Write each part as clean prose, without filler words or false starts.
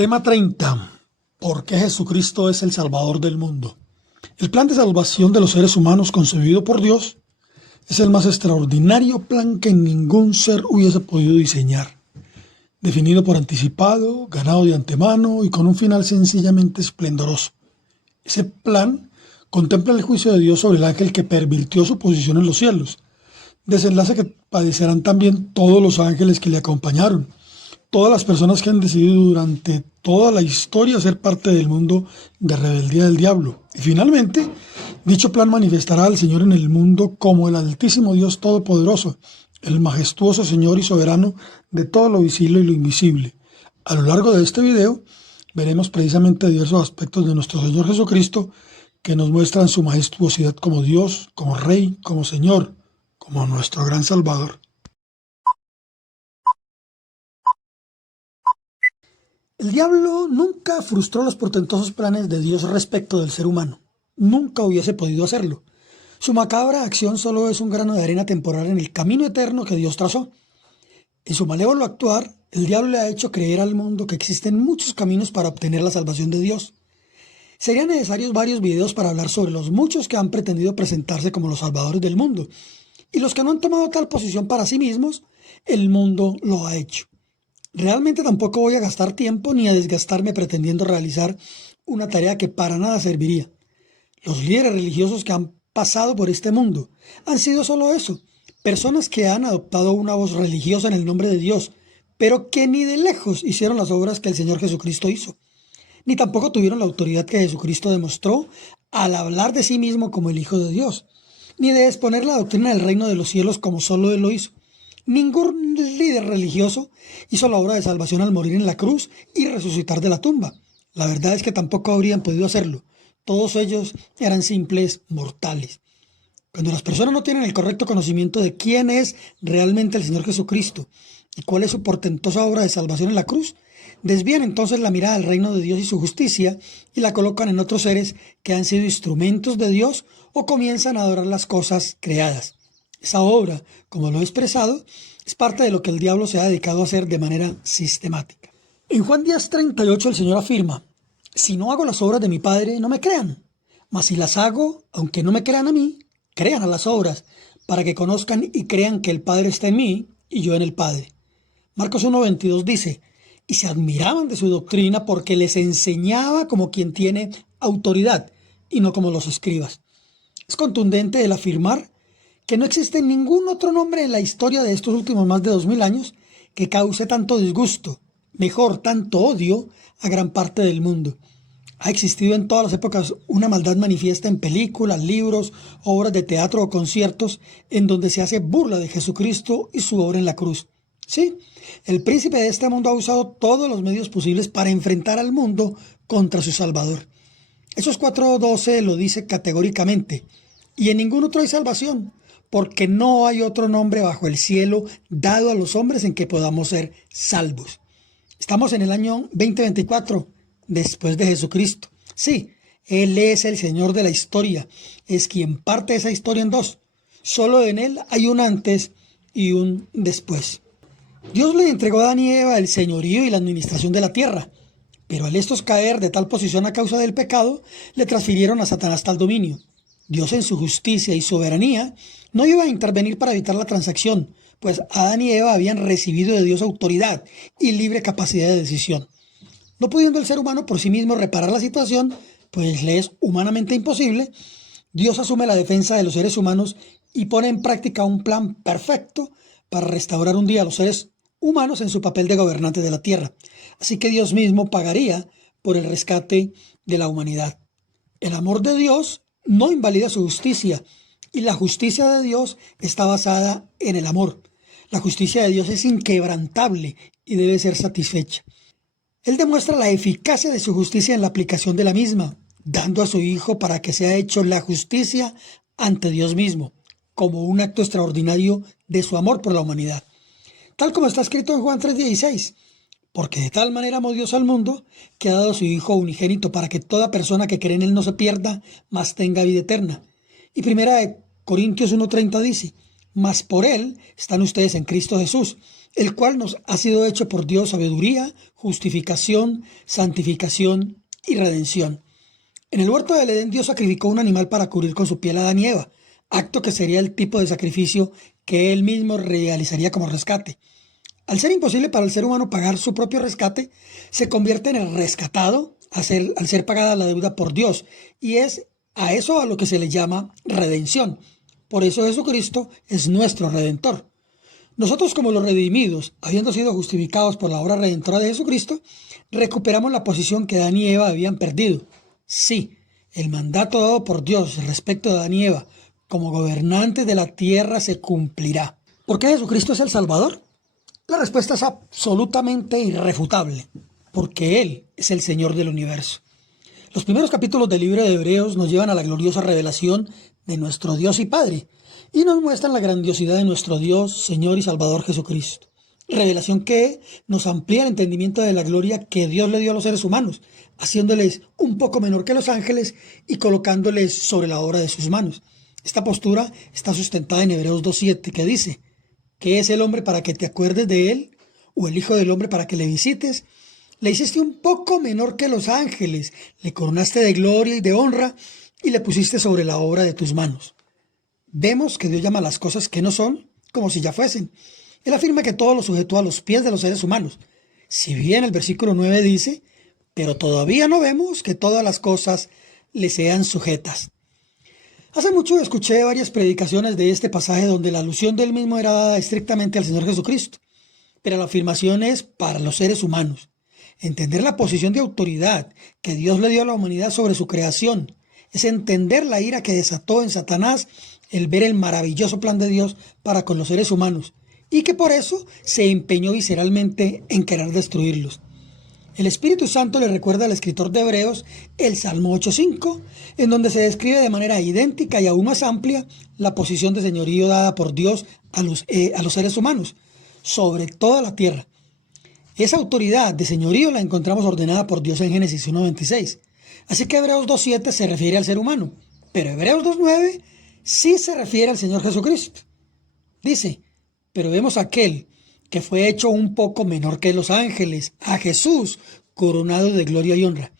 Tema 30. ¿Por qué Jesucristo es el Salvador del mundo? El plan de salvación de los seres humanos concebido por Dios es el más extraordinario plan que ningún ser hubiese podido diseñar. Definido por anticipado, ganado de antemano y con un final sencillamente esplendoroso. Ese plan contempla el juicio de Dios sobre el ángel que pervirtió su posición en los cielos, desenlace que padecerán también todos los ángeles que le acompañaron, todas las personas que han decidido durante toda la historia ser parte del mundo de rebeldía del diablo. Y finalmente, dicho plan manifestará al Señor en el mundo como el Altísimo Dios Todopoderoso, el majestuoso Señor y soberano de todo lo visible y lo invisible. A lo largo de este video veremos precisamente diversos aspectos de nuestro Señor Jesucristo que nos muestran su majestuosidad como Dios, como Rey, como Señor, como nuestro gran Salvador. El diablo nunca frustró los portentosos planes de Dios respecto del ser humano. Nunca hubiese podido hacerlo. Su macabra acción solo es un grano de arena temporal en el camino eterno que Dios trazó. En su malévolo actuar, el diablo le ha hecho creer al mundo que existen muchos caminos para obtener la salvación de Dios. Serían necesarios varios videos para hablar sobre los muchos que han pretendido presentarse como los salvadores del mundo. Y los que no han tomado tal posición para sí mismos, el mundo lo ha hecho. Realmente tampoco voy a gastar tiempo ni a desgastarme pretendiendo realizar una tarea que para nada serviría. Los líderes religiosos que han pasado por este mundo han sido solo eso, personas que han adoptado una voz religiosa en el nombre de Dios, pero que ni de lejos hicieron las obras que el Señor Jesucristo hizo, ni tampoco tuvieron la autoridad que Jesucristo demostró al hablar de sí mismo como el Hijo de Dios, ni de exponer la doctrina del reino de los cielos como solo Él lo hizo. Ningún líder religioso hizo la obra de salvación al morir en la cruz y resucitar de la tumba. La verdad es que tampoco habrían podido hacerlo. Todos ellos eran simples mortales. Cuando las personas no tienen el correcto conocimiento de quién es realmente el Señor Jesucristo y cuál es su portentosa obra de salvación en la cruz, desvían entonces la mirada al reino de Dios y su justicia y la colocan en otros seres que han sido instrumentos de Dios o comienzan a adorar las cosas creadas. Esa obra, como lo he expresado, es parte de lo que el diablo se ha dedicado a hacer de manera sistemática. En Juan 10:38 el Señor afirma: si no hago las obras de mi Padre, no me crean, mas si las hago, aunque no me crean a mí, crean a las obras, para que conozcan y crean que el Padre está en mí y yo en el Padre. Marcos 1:22 dice: y se admiraban de su doctrina porque les enseñaba como quien tiene autoridad y no como los escribas. Es contundente el afirmar que no existe ningún otro nombre en la historia de estos últimos más de 2000 años que cause tanto disgusto, mejor, tanto odio a gran parte del mundo. Ha existido en todas las épocas una maldad manifiesta en películas, libros, obras de teatro o conciertos en donde se hace burla de Jesucristo y su obra en la cruz. Sí, el príncipe de este mundo ha usado todos los medios posibles para enfrentar al mundo contra su Salvador. Hechos 4:12 lo dice categóricamente: y en ningún otro hay salvación, porque no hay otro nombre bajo el cielo dado a los hombres en que podamos ser salvos. Estamos en el año 2024, después de Jesucristo. Sí, Él es el Señor de la historia, es quien parte esa historia en dos. Solo en Él hay un antes y un después. Dios le entregó a Adán y Eva el señorío y la administración de la tierra, pero al estos caer de tal posición a causa del pecado, le transfirieron a Satanás tal dominio. Dios en su justicia y soberanía no iba a intervenir para evitar la transacción, pues Adán y Eva habían recibido de Dios autoridad y libre capacidad de decisión. No pudiendo el ser humano por sí mismo reparar la situación, pues le es humanamente imposible, Dios asume la defensa de los seres humanos y pone en práctica un plan perfecto para restaurar un día a los seres humanos en su papel de gobernantes de la tierra. Así que Dios mismo pagaría por el rescate de la humanidad. El amor de Dios no invalida su justicia, y la justicia de Dios está basada en el amor. La justicia de Dios es inquebrantable y debe ser satisfecha. Él demuestra la eficacia de su justicia en la aplicación de la misma, dando a su Hijo para que sea hecho la justicia ante Dios mismo, como un acto extraordinario de su amor por la humanidad. Tal como está escrito en Juan 3:16, porque de tal manera amó Dios al mundo, que ha dado a su Hijo unigénito para que toda persona que cree en Él no se pierda, mas tenga vida eterna. Y 1 Corintios 1:30 dice: mas por Él están ustedes en Cristo Jesús, el cual nos ha sido hecho por Dios sabiduría, justificación, santificación y redención. En el huerto del Edén Dios sacrificó un animal para cubrir con su piel a Adán y Eva, acto que sería el tipo de sacrificio que él mismo realizaría como rescate. Al ser imposible para el ser humano pagar su propio rescate, se convierte en el rescatado al ser pagada la deuda por Dios, y es a eso a lo que se le llama redención. Por eso Jesucristo es nuestro Redentor. Nosotros, como los redimidos, habiendo sido justificados por la obra redentora de Jesucristo, recuperamos la posición que Adán y Eva habían perdido. Sí, el mandato dado por Dios respecto de Adán y Eva como gobernantes de la tierra se cumplirá. ¿Por qué Jesucristo es el Salvador? La respuesta es absolutamente irrefutable, porque Él es el Señor del universo. Los primeros capítulos del libro de Hebreos nos llevan a la gloriosa revelación de nuestro Dios y Padre, y nos muestran la grandiosidad de nuestro Dios, Señor y Salvador Jesucristo. Revelación que nos amplía el entendimiento de la gloria que Dios le dio a los seres humanos, haciéndoles un poco menor que los ángeles y colocándoles sobre la obra de sus manos. Esta postura está sustentada en Hebreos 2:7, que dice: ¿qué es el hombre para que te acuerdes de él? ¿O el hijo del hombre para que le visites? Le hiciste un poco menor que los ángeles, le coronaste de gloria y de honra y le pusiste sobre la obra de tus manos. Vemos que Dios llama las cosas que no son como si ya fuesen. Él afirma que todo lo sujetó a los pies de los seres humanos. Si bien el versículo 9 dice: pero todavía no vemos que todas las cosas le sean sujetas. Hace mucho escuché varias predicaciones de este pasaje donde la alusión del mismo era dada estrictamente al Señor Jesucristo, pero la afirmación es para los seres humanos. Entender la posición de autoridad que Dios le dio a la humanidad sobre su creación es entender la ira que desató en Satanás el ver el maravilloso plan de Dios para con los seres humanos, y que por eso se empeñó visceralmente en querer destruirlos. El Espíritu Santo le recuerda al escritor de Hebreos el Salmo 8:5, en donde se describe de manera idéntica y aún más amplia la posición de señorío dada por Dios a los seres humanos sobre toda la tierra. Esa autoridad de señorío la encontramos ordenada por Dios en Génesis 1:26. Así que Hebreos 2:7 se refiere al ser humano, pero Hebreos 2:9 sí se refiere al Señor Jesucristo. Dice: pero vemos a aquel que fue hecho un poco menor que los ángeles, a Jesús, coronado de gloria y honra.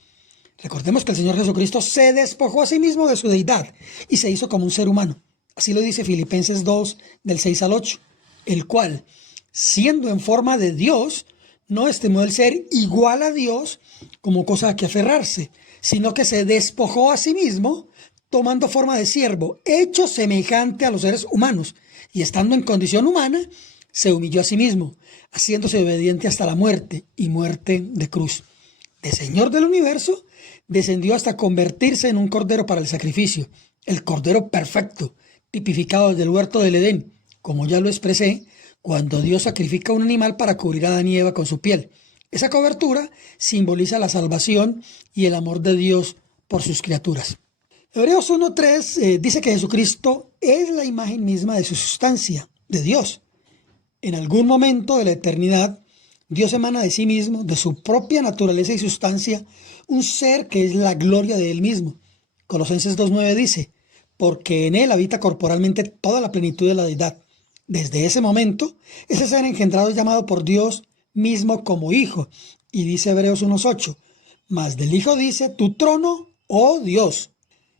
Recordemos que el Señor Jesucristo se despojó a sí mismo de su deidad y se hizo como un ser humano. Así lo dice Filipenses 2, del 6 al 8, el cual, siendo en forma de Dios, no estimó el ser igual a Dios como cosa a que aferrarse, sino que se despojó a sí mismo, tomando forma de siervo, hecho semejante a los seres humanos, y estando en condición humana, se humilló a sí mismo, haciéndose obediente hasta la muerte y muerte de cruz. De Señor del universo, descendió hasta convertirse en un cordero para el sacrificio, el cordero perfecto, tipificado desde el huerto del Edén, como ya lo expresé, cuando Dios sacrifica un animal para cubrir a Adán y Eva con su piel. Esa cobertura simboliza la salvación y el amor de Dios por sus criaturas. Hebreos 1:3 dice que Jesucristo es la imagen misma de su sustancia, de Dios. En algún momento de la eternidad, Dios emana de sí mismo, de su propia naturaleza y sustancia, un ser que es la gloria de Él mismo. Colosenses 2:9 dice: porque en Él habita corporalmente toda la plenitud de la deidad. Desde ese momento, ese ser engendrado es llamado por Dios mismo como Hijo. Y dice Hebreos 1:8, mas del Hijo dice: tu trono, oh Dios.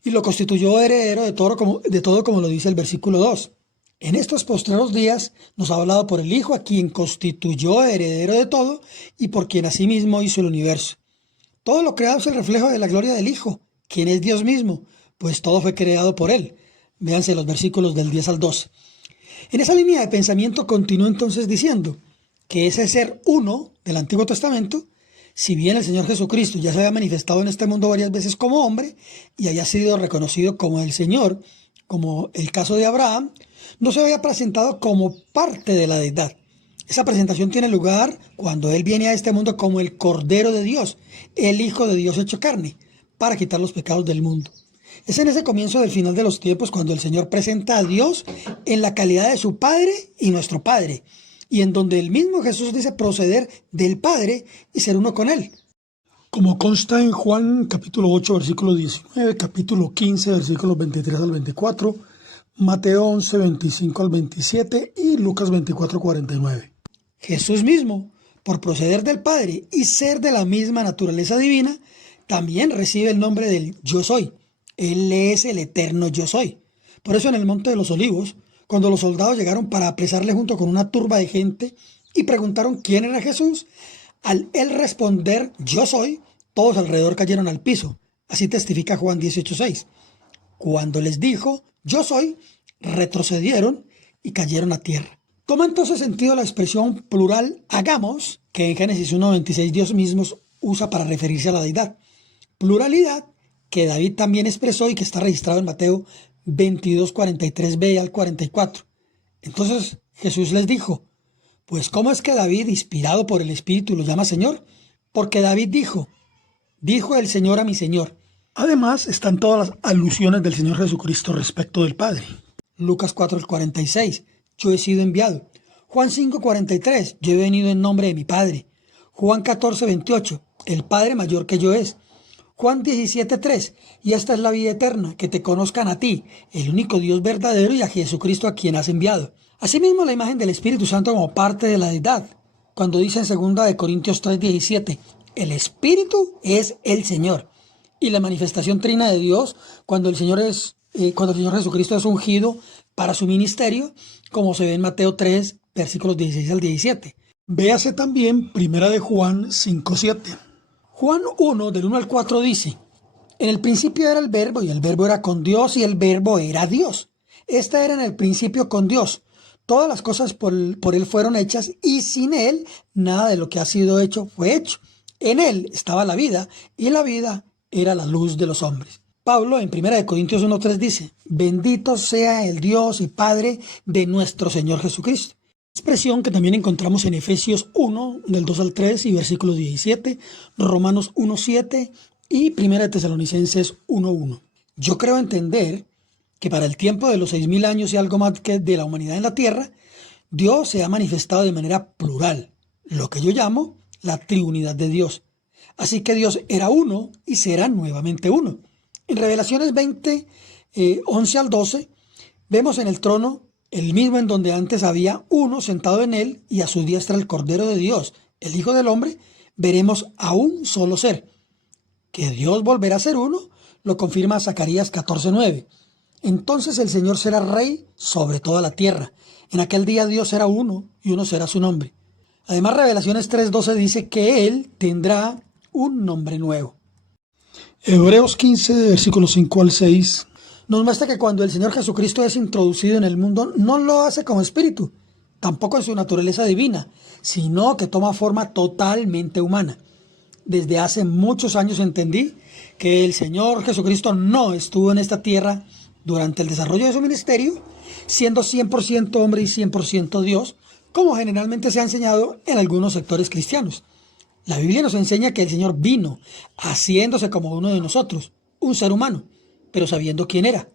Y lo constituyó heredero de todo como lo dice el versículo 2. En estos postreros días nos ha hablado por el Hijo, a quien constituyó heredero de todo y por quien asimismo hizo el universo. Todo lo creado es el reflejo de la gloria del Hijo, quien es Dios mismo, pues todo fue creado por Él. Véanse los versículos del 10 al 12. En esa línea de pensamiento continúa entonces diciendo que ese ser uno del Antiguo Testamento, si bien el Señor Jesucristo ya se había manifestado en este mundo varias veces como hombre y haya sido reconocido como el Señor, como el caso de Abraham, no se había presentado como parte de la deidad. Esa presentación tiene lugar cuando Él viene a este mundo como el Cordero de Dios, el Hijo de Dios hecho carne, para quitar los pecados del mundo. Es en ese comienzo del final de los tiempos cuando el Señor presenta a Dios en la calidad de su Padre y nuestro Padre, y en donde el mismo Jesús dice proceder del Padre y ser uno con Él. Como consta en Juan capítulo 8, versículo 19, capítulo 15, versículos 23 al 24, Mateo 11, 25 al 27 y Lucas 24, 49. Jesús mismo, por proceder del Padre y ser de la misma naturaleza divina, también recibe el nombre del Yo Soy. Él es el eterno Yo Soy. Por eso en el Monte de los Olivos, cuando los soldados llegaron para apresarle junto con una turba de gente y preguntaron quién era Jesús, al él responder Yo Soy, todos alrededor cayeron al piso. Así testifica Juan 18:6. Cuando les dijo Yo Soy, retrocedieron y cayeron a tierra. Toma entonces sentido la expresión plural hagamos, que en Génesis 1:26 Dios mismo usa para referirse a la deidad. Pluralidad que David también expresó y que está registrado en Mateo 22:43b al 44. Entonces Jesús les dijo, pues ¿cómo es que David, inspirado por el Espíritu, lo llama Señor? Porque David dijo el Señor a mi Señor. Además están todas las alusiones del Señor Jesucristo respecto del Padre. Lucas 4:46, yo he sido enviado. Juan 5:43, yo he venido en nombre de mi Padre. Juan 14:28, el Padre mayor que yo es. Juan 17:3, y esta es la vida eterna, que te conozcan a ti, el único Dios verdadero, y a Jesucristo a quien has enviado. Asimismo, la imagen del Espíritu Santo como parte de la deidad, cuando dice en 2 Corintios 3:17, el Espíritu es el Señor. Y la manifestación trina de Dios, cuando el Señor Jesucristo es ungido para su ministerio, como se ve en Mateo 3, versículos 16 al 17. Véase también 1 Juan 5:7. Juan 1, del 1 al 4 dice, en el principio era el Verbo, y el Verbo era con Dios, y el Verbo era Dios. Este era en el principio con Dios. Todas las cosas por Él fueron hechas, y sin Él nada de lo que ha sido hecho fue hecho. En Él estaba la vida, y la vida era la luz de los hombres. Pablo en 1 Corintios 1:3 dice, bendito sea el Dios y Padre de nuestro Señor Jesucristo. Expresión que también encontramos en Efesios 1, del 2 al 3 y versículo 17, Romanos 1:7 y 1 Tesalonicenses 1:1. Yo creo entender que para el tiempo de los 6,000 años y algo más que de la humanidad en la tierra, Dios se ha manifestado de manera plural, lo que yo llamo la triunidad de Dios. Así que Dios era uno y será nuevamente uno. En Revelaciones 20, 11 al 12, vemos en el trono el mismo en donde antes había uno sentado en él y a su diestra el Cordero de Dios, el Hijo del Hombre, veremos a un solo ser. Que Dios volverá a ser uno, lo confirma Zacarías 14:9. Entonces el Señor será rey sobre toda la tierra. En aquel día Dios será uno y uno será su nombre. Además, Revelaciones 3:12 dice que Él tendrá un nombre nuevo. Hebreos 15, versículos 5 al 6, nos muestra que cuando el Señor Jesucristo es introducido en el mundo, no lo hace como espíritu, tampoco en su naturaleza divina, sino que toma forma totalmente humana. Desde hace muchos años entendí que el Señor Jesucristo no estuvo en esta tierra durante el desarrollo de su ministerio, siendo 100% hombre y 100% Dios, como generalmente se ha enseñado en algunos sectores cristianos. La Biblia nos enseña que el Señor vino haciéndose como uno de nosotros, un ser humano, pero sabiendo quién era.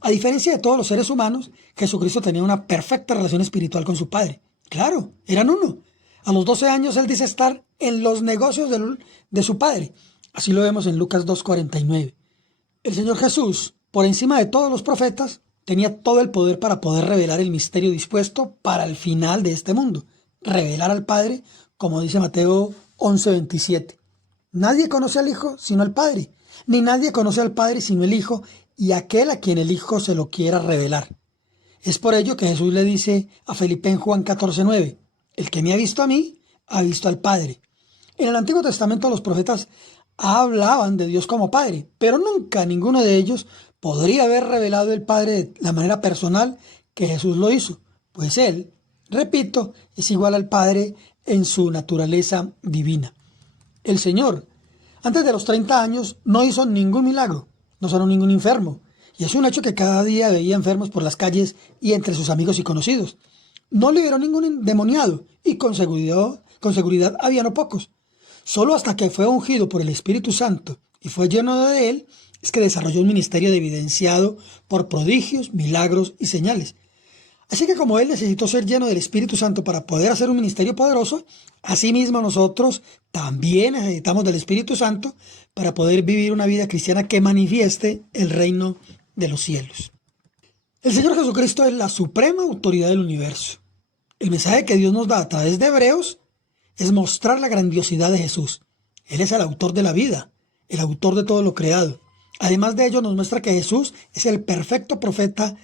A diferencia de todos los seres humanos, Jesucristo tenía una perfecta relación espiritual con su Padre. Claro, eran uno. A los 12 años Él dice estar en los negocios de su Padre. Así lo vemos en Lucas 2:49. El Señor Jesús, por encima de todos los profetas, tenía todo el poder para poder revelar el misterio dispuesto para el final de este mundo. Revelar al Padre, como dice Mateo 11:27. Nadie conoce al Hijo sino al Padre, ni nadie conoce al Padre sino el Hijo y aquel a quien el Hijo se lo quiera revelar. Es por ello que Jesús le dice a Felipe en Juan 14:9, el que me ha visto a mí, ha visto al Padre. En el Antiguo Testamento los profetas hablaban de Dios como Padre, pero nunca ninguno de ellos podría haber revelado el Padre de la manera personal que Jesús lo hizo, pues Él, repito, es igual al Padre en su naturaleza divina. El Señor, antes de los 30 años, no hizo ningún milagro, no sanó ningún enfermo, y es un hecho que cada día veía enfermos por las calles y entre sus amigos y conocidos. No liberó ningún endemoniado, y con seguridad había no pocos. Solo hasta que fue ungido por el Espíritu Santo y fue lleno de él, es que desarrolló un ministerio evidenciado por prodigios, milagros y señales. Así que como él necesitó ser lleno del Espíritu Santo para poder hacer un ministerio poderoso, asimismo nosotros también necesitamos del Espíritu Santo para poder vivir una vida cristiana que manifieste el reino de los cielos. El Señor Jesucristo es la suprema autoridad del universo. El mensaje que Dios nos da a través de Hebreos es mostrar la grandiosidad de Jesús. Él es el autor de la vida, el autor de todo lo creado. Además de ello, nos muestra que Jesús es el perfecto profeta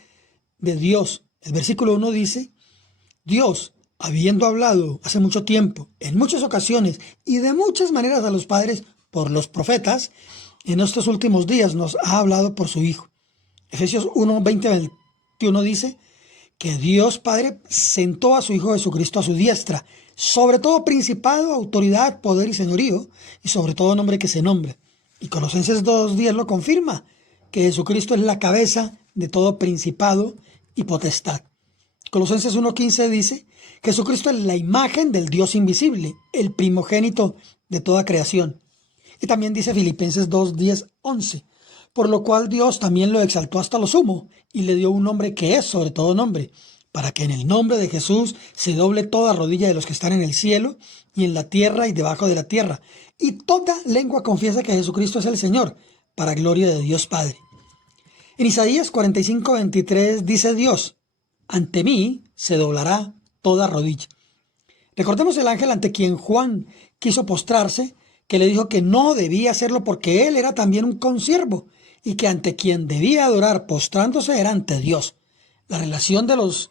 de Dios. El versículo 1 dice: Dios, habiendo hablado hace mucho tiempo, en muchas ocasiones y de muchas maneras a los padres por los profetas, en estos últimos días nos ha hablado por su Hijo. Efesios 1, 20, 21 dice que Dios Padre sentó a su Hijo Jesucristo a su diestra, sobre todo principado, autoridad, poder y señorío, y sobre todo nombre que se nombre. Y Colosenses 2:10 lo confirma, que Jesucristo es la cabeza de todo principado y potestad. Colosenses 1:15 dice: Jesucristo es la imagen del Dios invisible, el primogénito de toda creación. Y también dice Filipenses 2:10, 11: por lo cual Dios también lo exaltó hasta lo sumo y le dio un nombre que es sobre todo nombre, para que en el nombre de Jesús se doble toda rodilla de los que están en el cielo y en la tierra y debajo de la tierra, y toda lengua confiese que Jesucristo es el Señor, para gloria de Dios Padre. En Isaías 45:23 dice Dios: ante mí se doblará toda rodilla. Recordemos el ángel ante quien Juan quiso postrarse, que le dijo que no debía hacerlo porque él era también un consiervo y que ante quien debía adorar postrándose era ante Dios. La relación de los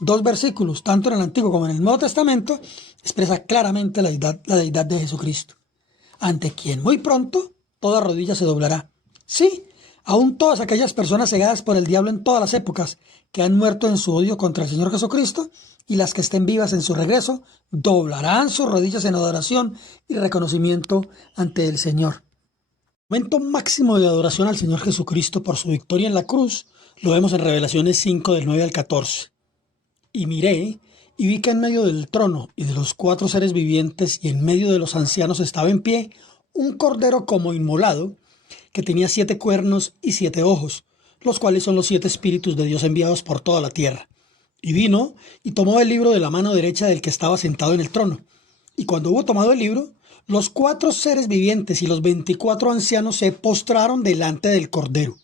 dos versículos, tanto en el Antiguo como en el Nuevo Testamento, expresa claramente la deidad de Jesucristo, ante quien muy pronto toda rodilla se doblará. Sí, aún todas aquellas personas cegadas por el diablo en todas las épocas, que han muerto en su odio contra el Señor Jesucristo, y las que estén vivas en su regreso, doblarán sus rodillas en adoración y reconocimiento ante el Señor. El momento máximo de adoración al Señor Jesucristo por su victoria en la cruz lo vemos en Revelaciones 5, del 9 al 14. Y miré, y vi que en medio del trono y de los 4 seres vivientes y en medio de los ancianos estaba en pie un cordero como inmolado, que tenía 7 cuernos y 7 ojos, los cuales son los 7 espíritus de Dios enviados por toda la tierra. Y vino y tomó el libro de la mano derecha del que estaba sentado en el trono. Y cuando hubo tomado el libro, los 4 seres vivientes y los 24 ancianos se postraron delante del cordero.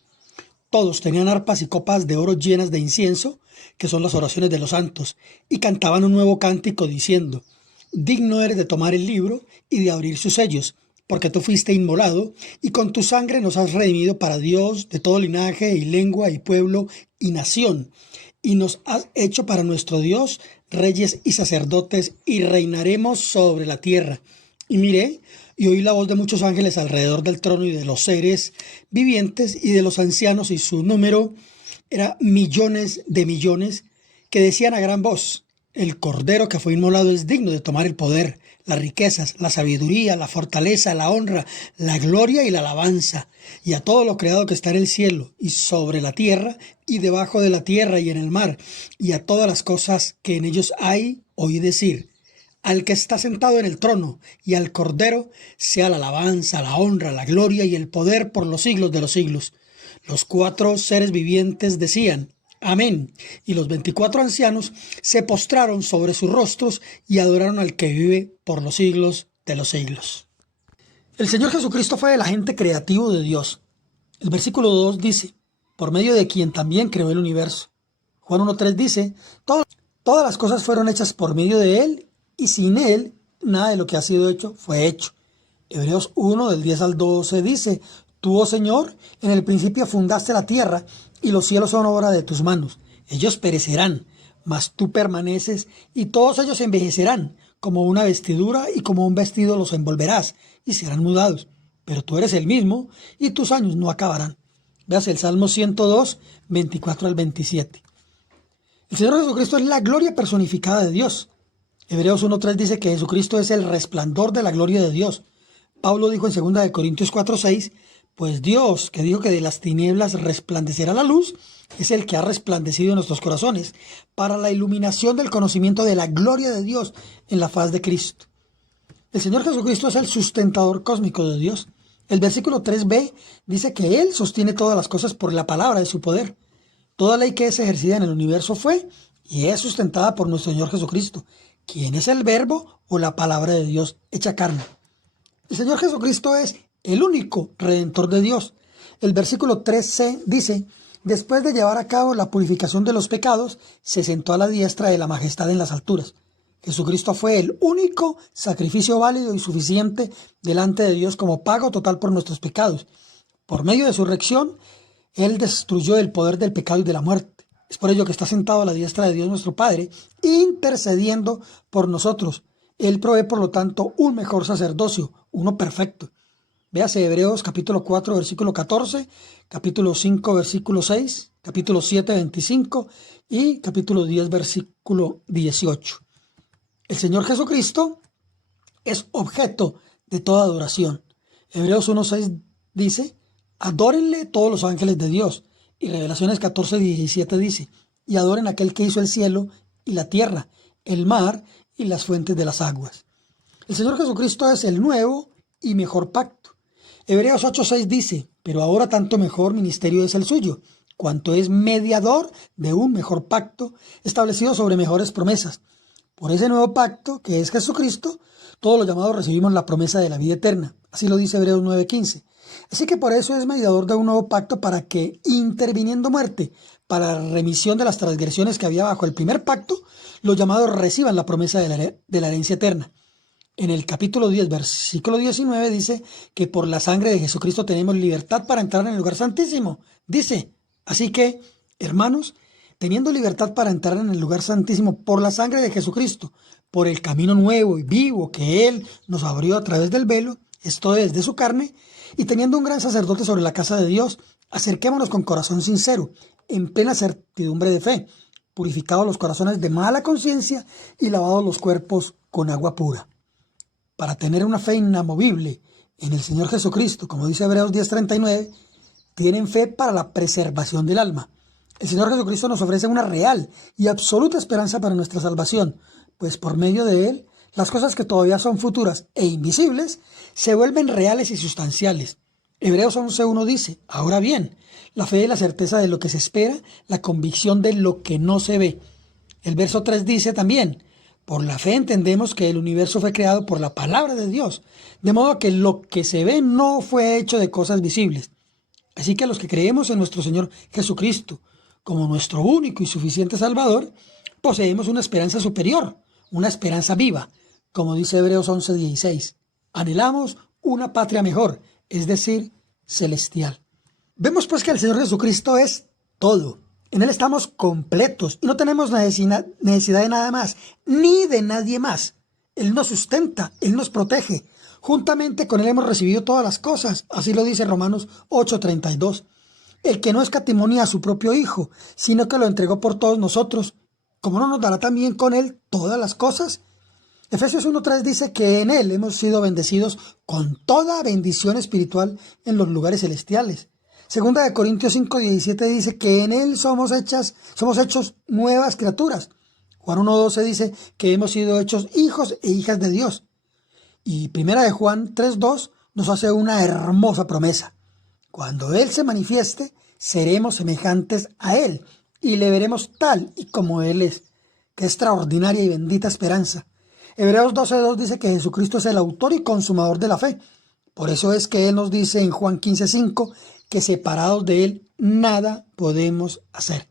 Todos tenían arpas y copas de oro llenas de incienso, que son las oraciones de los santos, y cantaban un nuevo cántico diciendo: digno eres de tomar el libro y de abrir sus sellos, porque tú fuiste inmolado, y con tu sangre nos has redimido para Dios de todo linaje y lengua y pueblo y nación, y nos has hecho para nuestro Dios reyes y sacerdotes, y reinaremos sobre la tierra. Y miré, y oí la voz de muchos ángeles alrededor del trono y de los seres vivientes y de los ancianos, y su número era millones de millones, que decían a gran voz: el cordero que fue inmolado es digno de tomar el poder, las riquezas, la sabiduría, la fortaleza, la honra, la gloria y la alabanza, y a todo lo creado que está en el cielo y sobre la tierra y debajo de la tierra y en el mar, y a todas las cosas que en ellos hay, oí decir: al que está sentado en el trono y al cordero sea la alabanza, la honra, la gloria y el poder por los siglos de los siglos. Los 4 seres vivientes decían: amén. Y los 24 ancianos se postraron sobre sus rostros y adoraron al que vive por los siglos de los siglos. El Señor Jesucristo fue el agente creativo de Dios. El versículo 2 dice: por medio de quien también creó el universo. Juan 1:3 dice: todas las cosas fueron hechas por medio de Él, y sin Él nada de lo que ha sido hecho fue hecho. Hebreos 1, del 10 al 12 dice: tú, oh Señor, en el principio fundaste la tierra, y los cielos son obra de tus manos. Ellos perecerán, mas tú permaneces, y todos ellos envejecerán, como una vestidura, y como un vestido los envolverás, y serán mudados. Pero tú eres el mismo, y tus años no acabarán. Veas el Salmo 102, 24 al 27. El Señor Jesucristo es la gloria personificada de Dios. Hebreos 1:3 dice que Jesucristo es el resplandor de la gloria de Dios. Pablo dijo en 2 Corintios 4:6: pues Dios, que dijo que de las tinieblas resplandecerá la luz, es el que ha resplandecido en nuestros corazones para la iluminación del conocimiento de la gloria de Dios en la faz de Cristo. El Señor Jesucristo es el sustentador cósmico de Dios. El versículo 3b dice que Él sostiene todas las cosas por la palabra de su poder. Toda ley que es ejercida en el universo fue y es sustentada por nuestro Señor Jesucristo, quien es el verbo o la palabra de Dios hecha carne. El Señor Jesucristo es el único Redentor de Dios. El versículo 3c dice: Después de llevar a cabo la purificación de los pecados, se sentó a la diestra de la majestad en las alturas. Jesucristo fue el único sacrificio válido y suficiente delante de Dios como pago total por nuestros pecados. Por medio de su resurrección, Él destruyó el poder del pecado y de la muerte. Es por ello que está sentado a la diestra de Dios nuestro Padre, intercediendo por nosotros. Él provee, por lo tanto, un mejor sacerdocio, uno perfecto. Véase Hebreos capítulo 4, versículo 14, capítulo 5, versículo 6, capítulo 7, 25 y capítulo 10, versículo 18. El Señor Jesucristo es objeto de toda adoración. Hebreos 1:6 dice, adórenle todos los ángeles de Dios. Y Revelaciones 14:17 dice, y adoren a aquel que hizo el cielo y la tierra, el mar y las fuentes de las aguas. El Señor Jesucristo es el nuevo y mejor pacto. Hebreos 8:6 dice, pero ahora tanto mejor ministerio es el suyo, cuanto es mediador de un mejor pacto, establecido sobre mejores promesas. Por ese nuevo pacto, que es Jesucristo, todos los llamados recibimos la promesa de la vida eterna. Así lo dice Hebreos 9:15. Así que por eso es mediador de un nuevo pacto para que, interviniendo muerte, para la remisión de las transgresiones que había bajo el primer pacto, los llamados reciban la promesa de la herencia eterna. En el capítulo 10, versículo 19 dice que por la sangre de Jesucristo tenemos libertad para entrar en el lugar santísimo. Dice, así que, hermanos, teniendo libertad para entrar en el lugar santísimo por la sangre de Jesucristo, por el camino nuevo y vivo que Él nos abrió a través del velo, esto es, de su carne, y teniendo un gran sacerdote sobre la casa de Dios, acerquémonos con corazón sincero, en plena certidumbre de fe, purificados los corazones de mala conciencia y lavados los cuerpos con agua pura. Para tener una fe inamovible en el Señor Jesucristo, como dice Hebreos 10:39, tienen fe para la preservación del alma. El Señor Jesucristo nos ofrece una real y absoluta esperanza para nuestra salvación, pues por medio de Él, las cosas que todavía son futuras e invisibles se vuelven reales y sustanciales. Hebreos 11:1 dice, ahora bien, la fe es la certeza de lo que se espera, la convicción de lo que no se ve. El verso 3 dice también, por la fe entendemos que el universo fue creado por la palabra de Dios, de modo que lo que se ve no fue hecho de cosas visibles. Así que los que creemos en nuestro Señor Jesucristo como nuestro único y suficiente Salvador, poseemos una esperanza superior, una esperanza viva, como dice Hebreos 11:16. Anhelamos una patria mejor, es decir, celestial. Vemos pues que el Señor Jesucristo es todo. En Él estamos completos y no tenemos necesidad de nada más, ni de nadie más. Él nos sustenta, Él nos protege. Juntamente con Él hemos recibido todas las cosas. Así lo dice Romanos 8:32. El que no escatimó ni a su propio Hijo, sino que lo entregó por todos nosotros, ¿cómo no nos dará también con Él todas las cosas? Efesios 1:3 dice que en Él hemos sido bendecidos con toda bendición espiritual en los lugares celestiales. Segunda de Corintios 5:17 dice que en Él somos hechos nuevas criaturas. Juan 1:12 dice que hemos sido hechos hijos e hijas de Dios. Y primera de Juan 3:2 nos hace una hermosa promesa. Cuando Él se manifieste, seremos semejantes a Él y le veremos tal y como Él es. ¡Qué extraordinaria y bendita esperanza! Hebreos 12:2 dice que Jesucristo es el autor y consumador de la fe. Por eso es que Él nos dice en Juan 15:5 que separados de Él nada podemos hacer.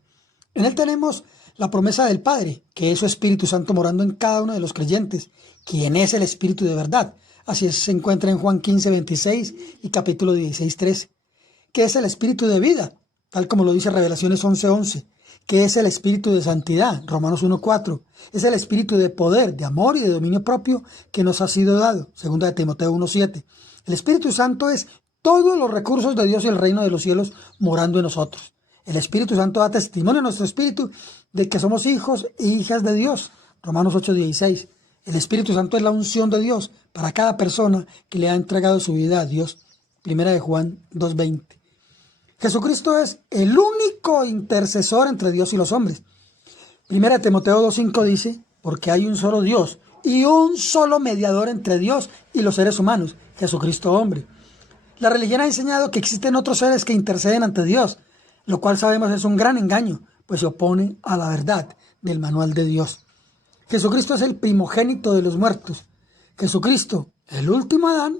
En Él tenemos la promesa del Padre, que es su Espíritu Santo morando en cada uno de los creyentes, quien es el Espíritu de verdad. Así se encuentra en Juan 15:26 y capítulo 16:13. Que es el Espíritu de vida, tal como lo dice Revelaciones 11:11. Que es el Espíritu de santidad, Romanos 1:4. Es el Espíritu de poder, de amor y de dominio propio que nos ha sido dado, segunda de Timoteo 1:7. El Espíritu Santo es todos los recursos de Dios y el reino de los cielos morando en nosotros. El Espíritu Santo da testimonio a nuestro espíritu de que somos hijos e hijas de Dios, Romanos 8:16. El Espíritu Santo es la unción de Dios para cada persona que le ha entregado su vida a Dios, primera de Juan 2:20. Jesucristo es el único intercesor entre Dios y los hombres. Primera de Timoteo 2:5 dice, porque hay un solo Dios y un solo mediador entre Dios y los seres humanos, Jesucristo hombre. La religión ha enseñado que existen otros seres que interceden ante Dios, lo cual sabemos es un gran engaño, pues se opone a la verdad del manual de Dios. Jesucristo es el primogénito de los muertos. Jesucristo, el último Adán,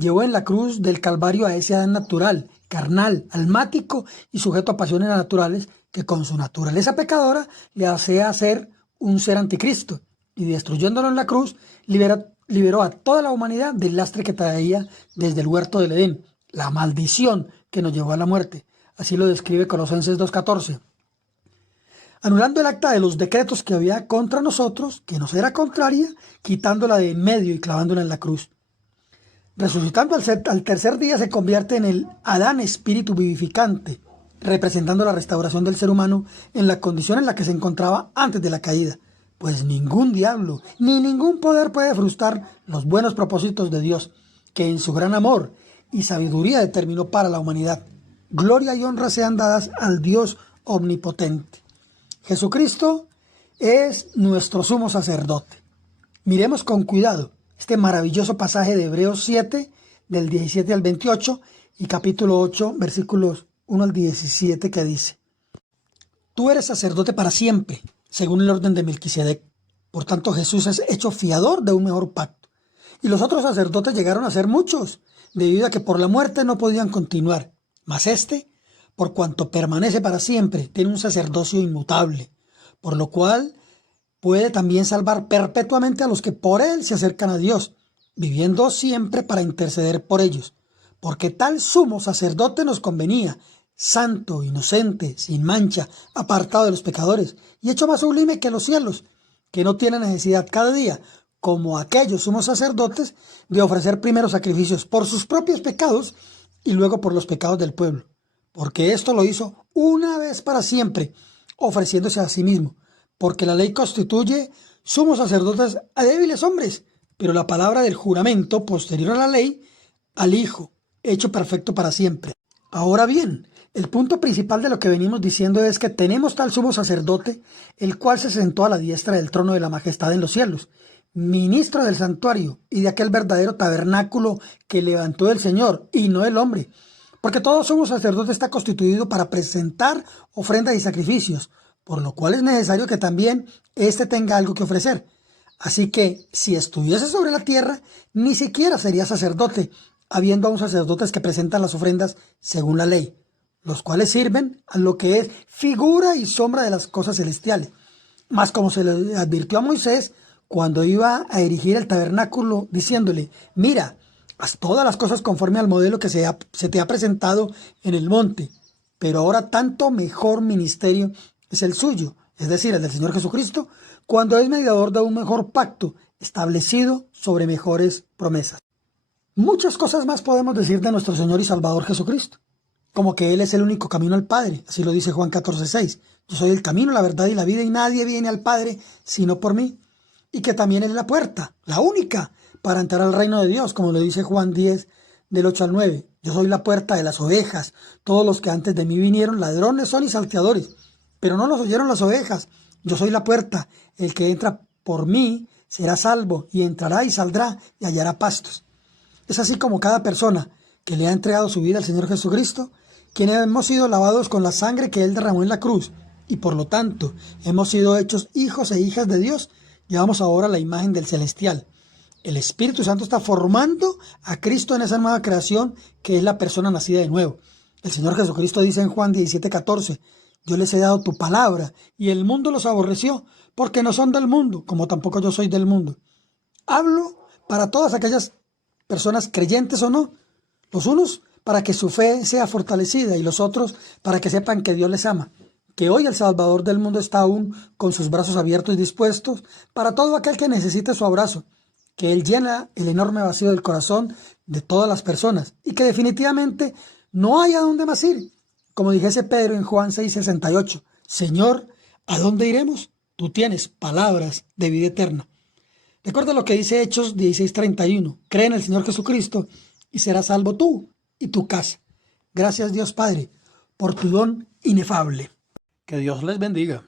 Llevó en la cruz del Calvario a ese Adán natural, carnal, almático y sujeto a pasiones naturales que con su naturaleza pecadora le hacía ser un ser anticristo, y destruyéndolo en la cruz liberó a toda la humanidad del lastre que traía desde el huerto del Edén, la maldición que nos llevó a la muerte. Así lo describe Colosenses 2:14. Anulando el acta de los decretos que había contra nosotros, que nos era contraria, quitándola de en medio y clavándola en la cruz. Resucitando al tercer día se convierte en el Adán espíritu vivificante, representando la restauración del ser humano en la condición en la que se encontraba antes de la caída, pues ningún diablo ni ningún poder puede frustrar los buenos propósitos de Dios, que en su gran amor y sabiduría determinó para la humanidad. Gloria y honra sean dadas al Dios omnipotente. Jesucristo es nuestro sumo sacerdote. Miremos con cuidado este maravilloso pasaje de Hebreos 7, del 17 al 28, y capítulo 8, versículos 1 al 17, que dice: Tú eres sacerdote para siempre, según el orden de Melquisedec. Por tanto, Jesús es hecho fiador de un mejor pacto. Y los otros sacerdotes llegaron a ser muchos, debido a que por la muerte no podían continuar. Mas este, por cuanto permanece para siempre, tiene un sacerdocio inmutable, por lo cual puede también salvar perpetuamente a los que por él se acercan a Dios, viviendo siempre para interceder por ellos, porque tal sumo sacerdote nos convenía, santo, inocente, sin mancha, apartado de los pecadores, y hecho más sublime que los cielos, que no tiene necesidad cada día, como aquellos sumos sacerdotes, de ofrecer primero sacrificios por sus propios pecados y luego por los pecados del pueblo, porque esto lo hizo una vez para siempre, ofreciéndose a sí mismo, porque la ley constituye sumos sacerdotes a débiles hombres, pero la palabra del juramento posterior a la ley, al Hijo, hecho perfecto para siempre. Ahora bien, el punto principal de lo que venimos diciendo es que tenemos tal sumo sacerdote, el cual se sentó a la diestra del trono de la majestad en los cielos, ministro del santuario y de aquel verdadero tabernáculo que levantó el Señor y no el hombre, porque todo sumo sacerdote está constituido para presentar ofrendas y sacrificios, por lo cual es necesario que también éste tenga algo que ofrecer. Así que, si estuviese sobre la tierra, ni siquiera sería sacerdote, habiendo aún sacerdotes que presentan las ofrendas según la ley, los cuales sirven a lo que es figura y sombra de las cosas celestiales. Mas como se le advirtió a Moisés cuando iba a erigir el tabernáculo, diciéndole: mira, haz todas las cosas conforme al modelo que se te ha presentado en el monte, pero ahora tanto mejor ministerio es el suyo, es decir, el del Señor Jesucristo, cuando es mediador de un mejor pacto establecido sobre mejores promesas. Muchas cosas más podemos decir de nuestro Señor y Salvador Jesucristo, como que Él es el único camino al Padre, así lo dice Juan 14:6. Yo soy el camino, la verdad y la vida, y nadie viene al Padre sino por mí. Y que también es la puerta, la única, para entrar al reino de Dios, como lo dice Juan 10, del 8 al 9. Yo soy la puerta de las ovejas. Todos los que antes de mí vinieron ladrones son y salteadores, pero no los oyeron las ovejas. Yo soy la puerta. El que entra por mí será salvo, y entrará y saldrá y hallará pastos. Es así como cada persona que le ha entregado su vida al Señor Jesucristo, quienes hemos sido lavados con la sangre que Él derramó en la cruz, y por lo tanto hemos sido hechos hijos e hijas de Dios, llevamos ahora la imagen del celestial. El Espíritu Santo está formando a Cristo en esa nueva creación que es la persona nacida de nuevo. El Señor Jesucristo dice en Juan 17:14: yo les he dado tu palabra, y el mundo los aborreció, porque no son del mundo, como tampoco yo soy del mundo. Hablo para todas aquellas personas, creyentes o no, los unos para que su fe sea fortalecida y los otros para que sepan que Dios les ama, que hoy el Salvador del mundo está aún con sus brazos abiertos y dispuestos para todo aquel que necesite su abrazo, que Él llena el enorme vacío del corazón de todas las personas y que definitivamente no hay a dónde más ir. Como dijese Pedro en Juan 6:68, Señor, ¿a dónde iremos? Tú tienes palabras de vida eterna. Recuerda lo que dice Hechos 16:31, cree en el Señor Jesucristo y serás salvo tú y tu casa. Gracias Dios Padre por tu don inefable. Que Dios les bendiga.